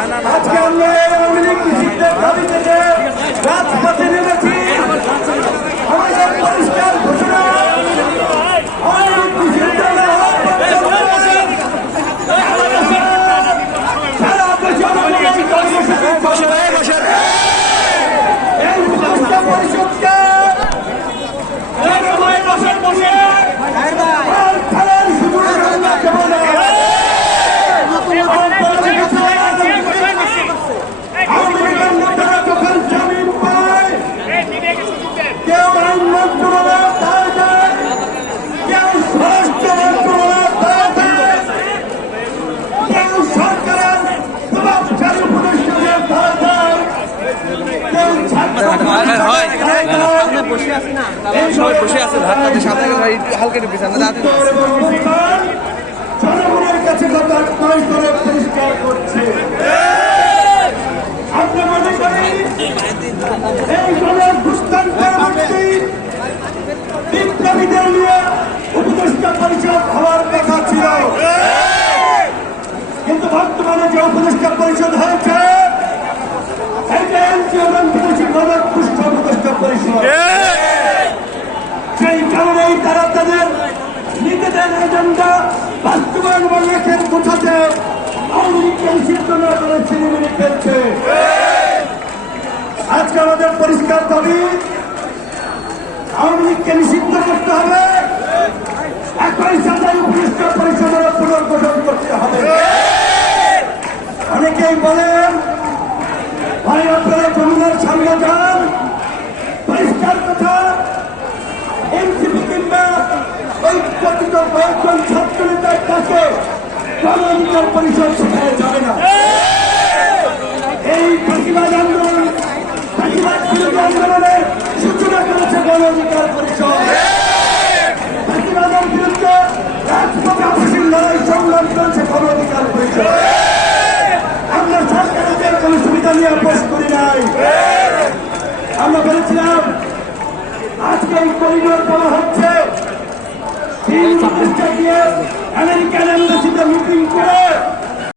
আজকে আমরা আওয়ামী লীগ নিষিদ্ধের দাবি থেকে রাজপথে নেমেছি। আমাদের পরিষ্কার ঘোষণা, আওয়ামী লীগ নিষিদ্ধ না হওয়া পর্যন্ত সারা দেশে আন্দোলন কর্মসূচি চলবে। এই উপদেষ্টা পরিষদকে খেলার সুযোগ আমরা দেব না। আওয়ামী লীগের নেতারা যখন জামিন পায়, কেউ আইন মন্ত্রণালয়ের দায় দেয়, কেউ স্বরাষ্ট্র মন্ত্রণালয়ের দায় দেয়, কেউ সরকারের প্রভাবশালী উপদেষ্টাদের দায় দেয়, কেউ জনগণের কাছে কথা নয় করে পরিষ্কার করছে। আমরা মনে করি এই গণঅভ্যুত্থান পরবর্তী বিপ্লবীদের নিয়ে উপদেষ্টা পরিষদ হওয়ার কথা ছিল, কিন্তু বর্তমানে যে উপদেষ্টা পরিষদ হয়েছে উপদেষ্টা পরিষদ, সেই কারণেই তারা তাদের নিজেদের এজেন্ডা বাস্তবায়ন এবং লেখের বোঝাতে আওয়ামী লীগকে নিষিদ্ধ না করে ছিনিমিনি ফেলছে। আজকে আমাদের পরিষ্কার দাবি, আওয়ামী লীগকে নিষিদ্ধ করতে হবে, একই সাথে উপদেষ্টা পরিষদের পুনর্গঠন করতে হবে। অনেকেই বলেন ভাই আপনারা যমুনার সামনে যান, পরিষ্কার কথা, এনসিপি কিংবা ওই কথিত কয়েকজন ছাত্রনেতার কাছে গণ অধিকার পরিষদ সেখানে যাবে না। এই ফাঁসিবাদ আন্দোলন, ফাঁসিবাদ বিরোধী আন্দোলনের সূচনা করেছে গণ অধিকার পরিষদ। ফাঁসিবাদের বিরুদ্ধে রাজপথে আপসীর লড়াই সংগ্রাম করেছে গণ অধিকার পরিষদ। আমরা সরকারের কোন সুবিধা নিয়ে আপোষ করি নাই। আমরা বলেছিলাম আজকে এই করিডোর বলা হচ্ছে, আমেরিকান এম্বাসিতে মিটিং করে